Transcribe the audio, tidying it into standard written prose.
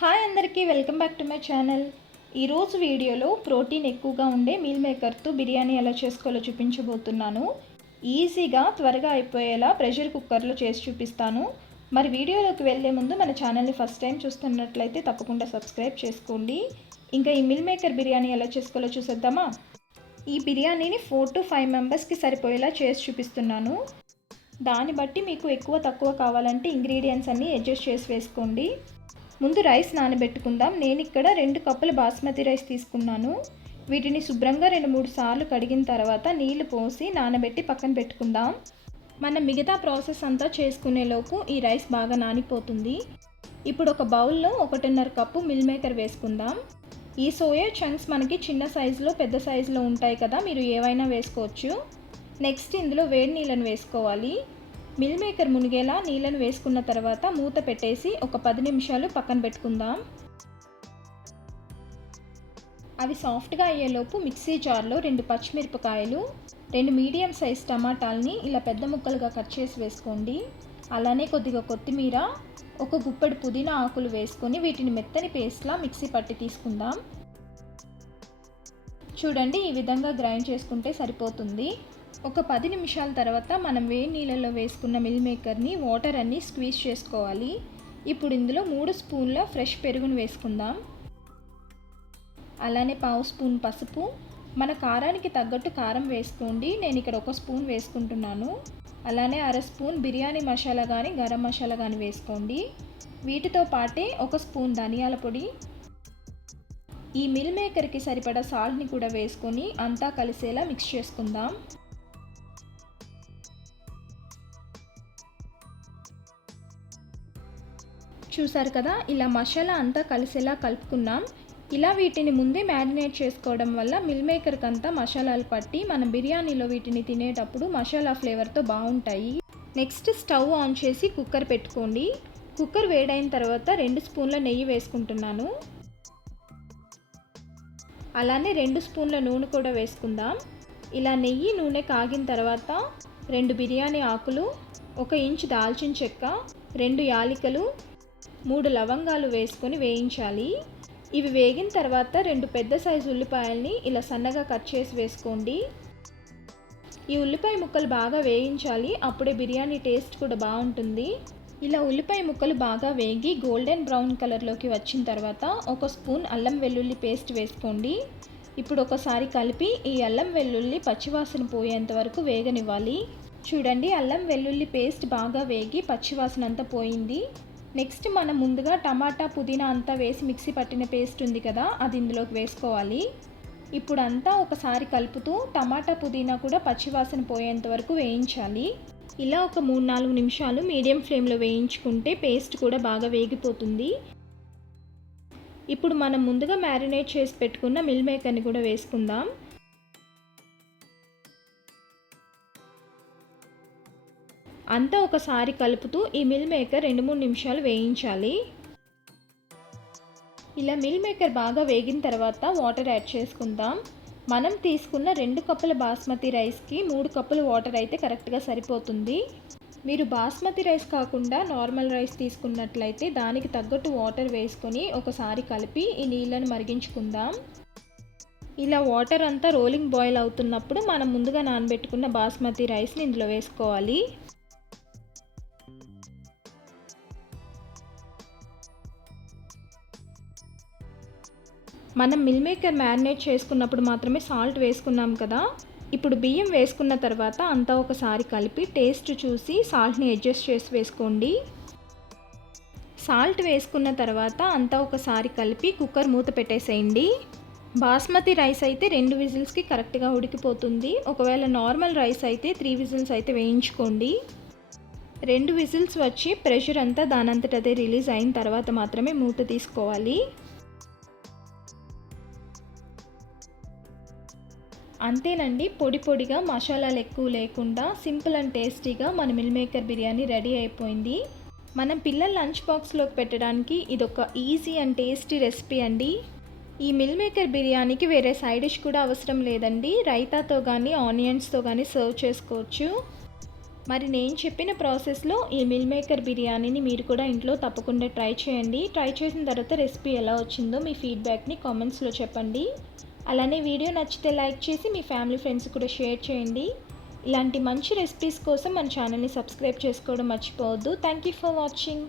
Hi అందరికీ welcome back to my channel. ఈరోజు వీడియోలో ప్రోటీన్ ఎక్కువగా ఉండే మీల్ మేకర్తో బిర్యానీ ఎలా చేసుకోవాలో చూపించబోతున్నాను. ఈజీగా త్వరగా అయిపోయేలా ప్రెషర్ కుక్కర్లో చేసి చూపిస్తాను. మరి వీడియోలోకి వెళ్ళే ముందు మన ఛానల్ని ఫస్ట్ టైం చూస్తున్నట్లయితే తప్పకుండా సబ్స్క్రైబ్ చేసుకోండి. ఇంకా ఈ మీల్ మేకర్ బిర్యానీ ఎలా చేసుకోవాలో చూసేద్దామా. ఈ బిర్యానీని 4 to 5 మెంబర్స్కి సరిపోయేలా చేసి చూపిస్తున్నాను. దాన్ని బట్టి మీకు ఎక్కువ తక్కువ కావాలంటే ఇంగ్రీడియంట్స్ అన్నీ అడ్జస్ట్ చేసి వేసుకోండి. ముందు రైస్ నానబెట్టుకుందాం. నేను ఇక్కడ 2 కప్పుల బాస్మతి రైస్ తీసుకున్నాను. వీటిని శుభ్రంగా 2-3 సార్లు కడిగిన తర్వాత నీళ్లు పోసి నానబెట్టి పక్కన పెట్టుకుందాం. మనం మిగతా ప్రాసెస్ అంతా చేసుకునేలోపు ఈ రైస్ బాగా నానిపోతుంది. ఇప్పుడు ఒక బౌల్లో 1.5 కప్పు మిల్ మేకర్ వేసుకుందాం. ఈ సోయా చంక్స్ మనకి చిన్న సైజులో పెద్ద సైజులో ఉంటాయి కదా, మీరు ఏవైనా వేసుకోవచ్చు. నెక్స్ట్ ఇందులో వేడి నీళ్ళను వేసుకోవాలి. మిల్ మేకర్ మునిగేలా నీళ్ళను వేసుకున్న తర్వాత మూత పెట్టేసి ఒక 10 నిమిషాలు పక్కన పెట్టుకుందాం. అవి సాఫ్ట్గా అయ్యేలోపు మిక్సీ జార్లో 2 పచ్చిమిరపకాయలు, 2 మీడియం సైజ్ టమాటాలని ఇలా పెద్ద ముక్కలుగా కట్ చేసి వేసుకోండి. అలానే కొద్దిగా కొత్తిమీర, ఒక గుప్పెడు పుదీనా ఆకులు వేసుకొని వీటిని మెత్తని పేస్ట్లా మిక్సీ పట్టి తీసుకుందాం. చూడండి, ఈ విధంగా గ్రైండ్ చేసుకుంటే సరిపోతుంది. ఒక 10 నిమిషాల తర్వాత మనం వేడి నీళ్ళలో వేసుకున్న మిల్ మేకర్ని వాటర్ అన్నీ స్క్వీజ్ చేసుకోవాలి. ఇప్పుడు ఇందులో 3 స్పూన్ల ఫ్రెష్ పెరుగును వేసుకుందాం. అలానే 1/2 స్పూన్ పసుపు, మన కారానికి తగ్గట్టు కారం వేసుకోండి. నేను ఇక్కడ 1 స్పూన్ వేసుకుంటున్నాను. అలానే 1/2 స్పూన్ బిర్యానీ మసాలా కానీ గరం మసాలా కానీ వేసుకోండి. వీటితో పాటే 1 స్పూన్ ధనియాల పొడి, ఈ మిల్ మేకర్కి సరిపడా సాల్ట్ని కూడా వేసుకొని అంతా కలిసేలా మిక్స్ చేసుకుందాం. చూసారు కదా, ఇలా మసాలా అంతా కలిసేలా కలుపుకున్నాం. ఇలా వీటిని ముందే మ్యారినేట్ చేసుకోవడం వల్ల మిల్ మేకర్కి అంతా మసాలాలు పట్టి మనం బిర్యానీలో వీటిని తినేటప్పుడు మసాలా ఫ్లేవర్తో బాగుంటాయి. నెక్స్ట్ స్టవ్ ఆన్ చేసి కుక్కర్ పెట్టుకోండి. కుక్కర్ వేడైన తర్వాత 2 స్పూన్ల నెయ్యి వేసుకుంటున్నాను. అలానే 2 స్పూన్ల నూనె కూడా వేసుకుందాం. ఇలా నెయ్యి నూనె కాగిన తర్వాత 2 బిర్యానీ ఆకులు, 1 ఇంచు దాల్చిన చెక్క, 2 యాలకులు, 3 లవంగాలు వేసుకొని వేయించాలి. ఇవి వేగిన తర్వాత 2 పెద్ద సైజు ఉల్లిపాయల్ని ఇలా సన్నగా కట్ చేసి వేసుకోండి. ఈ ఉల్లిపాయ ముక్కలు బాగా వేయించాలి, అప్పుడే బిర్యానీ టేస్ట్ కూడా బాగుంటుంది. ఇలా ఉల్లిపాయ ముక్కలు బాగా వేగి గోల్డెన్ బ్రౌన్ కలర్లోకి వచ్చిన తర్వాత 1 స్పూన్ అల్లం వెల్లుల్లి పేస్ట్ వేసుకోండి. ఇప్పుడు ఒకసారి కలిపి ఈ అల్లం వెల్లుల్లి పచ్చివాసన పోయేంత వరకు వేగనివ్వాలి. చూడండి, అల్లం వెల్లుల్లి పేస్ట్ బాగా వేగి పచ్చివాసన అంతా పోయింది. నెక్స్ట్ మనం ముందుగా టమాటా పుదీనా అంతా వేసి మిక్సీ పట్టిన పేస్ట్ ఉంది కదా, అది ఇందులోకి వేసుకోవాలి. ఇప్పుడు అంతా ఒకసారి కలుపుతూ టమాటా పుదీనా కూడా పచ్చివాసన పోయేంత వరకు వేయించాలి. ఇలా ఒక 3-4 నిమిషాలు మీడియం ఫ్లేమ్లో వేయించుకుంటే పేస్ట్ కూడా బాగా వేగిపోతుంది. ఇప్పుడు మనం ముందుగా మ్యారినేట్ చేసి పెట్టుకున్న మిల్ మేకర్ని కూడా వేసుకుందాం. అంతా ఒకసారి కలుపుతూ ఈ మిల్ మేకర్ 2-3 నిమిషాలు వేయించాలి. ఇలా మిల్ మేకర్ బాగా వేగిన తర్వాత వాటర్ యాడ్ చేసుకుందాం. మనం తీసుకున్న 2 కప్పుల బాస్మతి రైస్కి 3 కప్పుల వాటర్ అయితే కరెక్ట్గా సరిపోతుంది. మీరు బాస్మతి రైస్ కాకుండా నార్మల్ రైస్ తీసుకున్నట్లయితే దానికి తగ్గట్టు వాటర్ వేసుకొని ఒకసారి కలిపి ఈ నీళ్ళను మరిగించుకుందాం. ఇలా వాటర్ అంతా రోలింగ్ బాయిల్ అవుతున్నప్పుడు మనం ముందుగా నానబెట్టుకున్న బాస్మతి రైస్ని ఇందులో వేసుకోవాలి. మనం మిల్ మేకర్ మ్యారినేట్ చేసుకున్నప్పుడు మాత్రమే సాల్ట్ వేసుకున్నాం కదా, ఇప్పుడు బియ్యం వేసుకున్న తర్వాత అంతా ఒకసారి కలిపి టేస్ట్ చూసి సాల్ట్ని అడ్జస్ట్ చేసి వేసుకోండి. సాల్ట్ వేసుకున్న తర్వాత అంతా ఒకసారి కలిపి కుక్కర్ మూత పెట్టేసేయండి. బాస్మతి రైస్ అయితే 2 విజిల్స్కి కరెక్ట్గా ఉడికిపోతుంది. ఒకవేళ నార్మల్ రైస్ అయితే 3 విజిల్స్ అయితే వేయించుకోండి. 2 విజిల్స్ వచ్చి ప్రెషర్ అంతా దానంతటదే రిలీజ్ అయిన తర్వాత మాత్రమే మూత తీసుకోవాలి. అంతేనండి, పొడి పొడిగా మసాలాలు ఎక్కువ లేకుండా సింపుల్ అండ్ టేస్టీగా మన మిల్ మేకర్ బిర్యానీ రెడీ అయిపోయింది. మనం పిల్లల లంచ్ బాక్స్లోకి పెట్టడానికి ఇదొక ఈజీ అండ్ టేస్టీ రెసిపీ అండి. ఈ మిల్ మేకర్ బిర్యానీకి వేరే సైడ్ డిష్ కూడా అవసరం లేదండి. రైతాతో కానీ ఆనియన్స్తో కానీ సర్వ్ చేసుకోవచ్చు. మరి నేను చెప్పిన ప్రాసెస్లో ఈ మిల్ మేకర్ బిర్యానీని మీరు కూడా ఇంట్లో తప్పకుండా ట్రై చేయండి. ట్రై చేసిన తర్వాత రెసిపీ ఎలా వచ్చిందో మీ ఫీడ్బ్యాక్ని కామెంట్స్లో చెప్పండి. అలానే వీడియో నచ్చితే లైక్ చేసి మీ ఫ్యామిలీ ఫ్రెండ్స్ కూడా షేర్ చేయండి. ఇలాంటి మంచి రెసిపీస్ కోసం మన ఛానల్ని సబ్స్క్రైబ్ చేసుకోవడం మర్చిపోవద్దు. Thank you for watching.